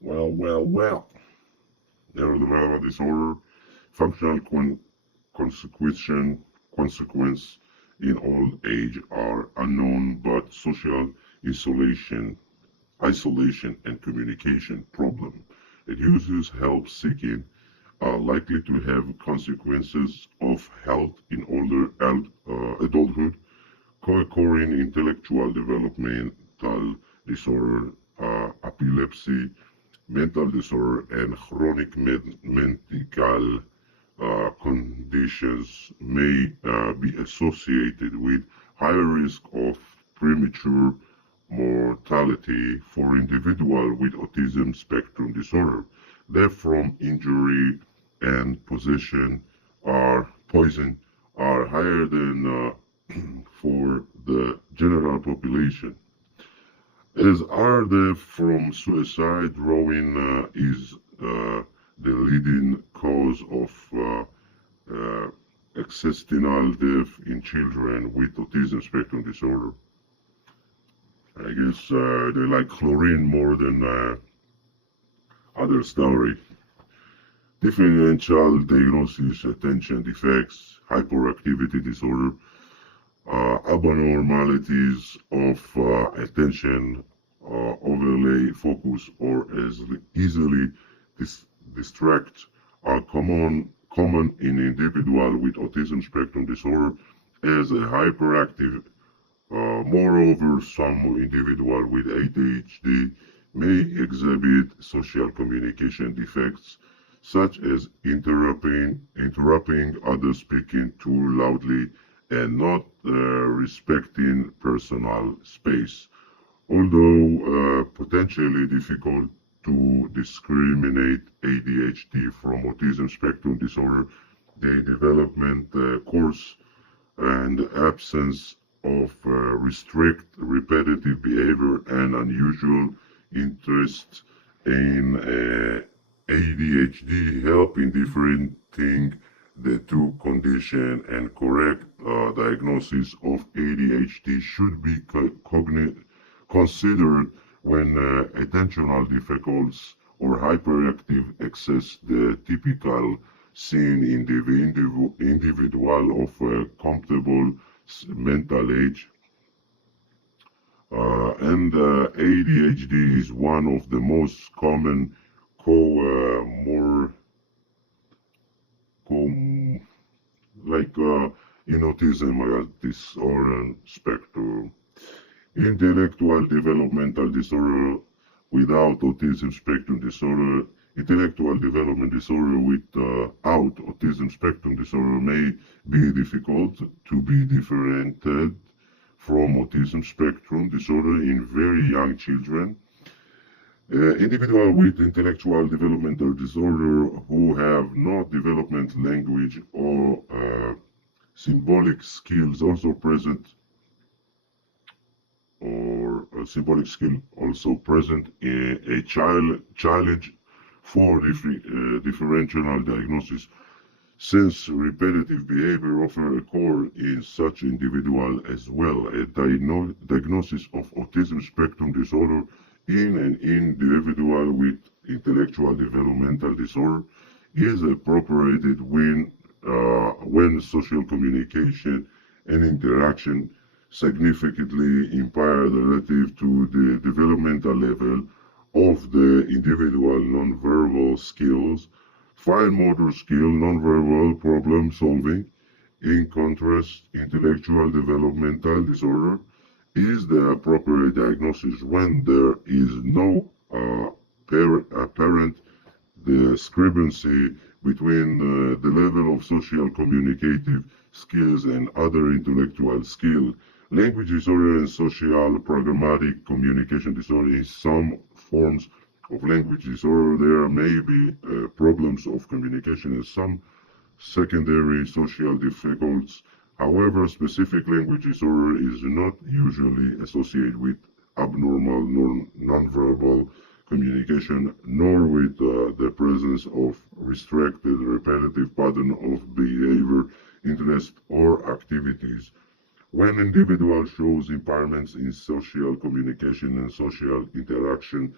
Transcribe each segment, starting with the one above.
Well. Neurodevelopmental disorder, functional consequence in old age are unknown, but social isolation and communication problem. It uses help seeking are likely to have consequences of health in older adulthood, co-occurring intellectual developmental disorder, epilepsy, mental disorder, and chronic medical conditions may be associated with higher risk of premature mortality for individuals with autism spectrum disorder. Death from injury and poison are higher than for the general population. As are death from suicide, rowing is the leading cause of accidental death in children with autism spectrum disorder. I guess they like chlorine more than other story. Differential diagnosis, attention defects, hyperactivity disorder, abnormalities of attention, overlay focus, or as easily distract are common in individuals with autism spectrum disorder as a hyperactive. Moreover, some individuals with ADHD may exhibit social communication defects, such as interrupting others speaking too loudly and not respecting personal space. Although potentially difficult to discriminate ADHD from autism spectrum disorder, the development course and absence of restrict repetitive behavior and unusual interest in ADHD help in differentiating the two conditions, and correct diagnosis of ADHD should be considered when attentional difficulties or hyperactive excess the typical seen in the individual of comfortable mental age. And ADHD is one of the most common more like in autism disorder spectrum. Intellectual developmental disorder without autism spectrum disorder. Intellectual development disorder without autism spectrum disorder may be difficult to be differentiated from autism spectrum disorder in very young children. Individuals with intellectual developmental disorder who have not developed language or symbolic skills also present or a symbolic skill also present in a challenge for differential diagnosis, since repetitive behavior often occur in such individual as well. A diagnosis of autism spectrum disorder in an individual with intellectual developmental disorder is appropriate when social communication and interaction significantly impaired relative to the developmental level of the individual nonverbal skills, fine motor skill, nonverbal problem solving. In contrast, intellectual developmental disorder is the appropriate diagnosis when there is no apparent discrepancy between the level of social communicative skills and other intellectual skill. Language disorder and social programmatic communication disorder. In some forms of language disorder, there may be problems of communication and some secondary social difficulties. However, specific language disorder is not usually associated with abnormal nonverbal communication, nor with the presence of restricted repetitive pattern of behavior, interest, or activities. When individual shows impairments in social communication and social interaction,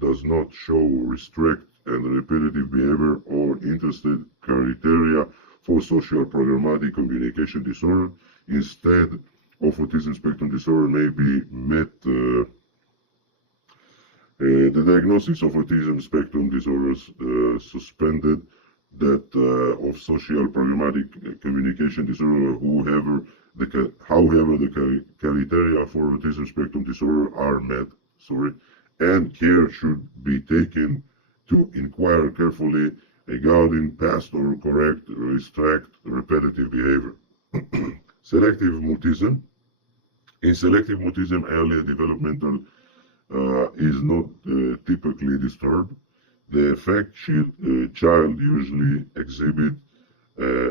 does not show restrict and repetitive behavior or interested criteria for social programmatic communication disorder. Instead of autism spectrum disorder may be met. The diagnosis of autism spectrum disorders suspended that of social programmatic communication disorder, however, the criteria for autism spectrum disorder are met. And care should be taken to inquire carefully regarding past or correct, restrict, repetitive behavior. Selective mutism. In selective mutism, early developmental is not typically disturbed. The child usually exhibit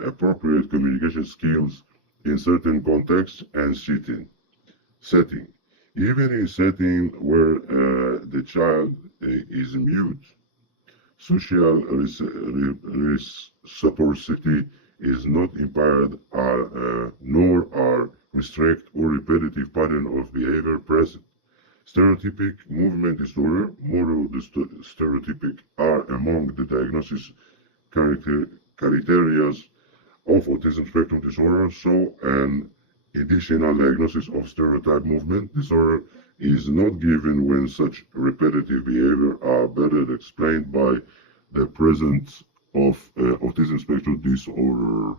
appropriate communication skills in certain contexts and setting. Even in setting where the child is mute, social reciprocity is not impaired, nor are restrict or repetitive pattern of behavior present. Stereotypic movement disorder, moral stereotypic, are among the diagnosis criteria of autism spectrum disorder, so an additional diagnosis of stereotype movement disorder is not given when such repetitive behavior are better explained by the presence of autism spectrum disorder.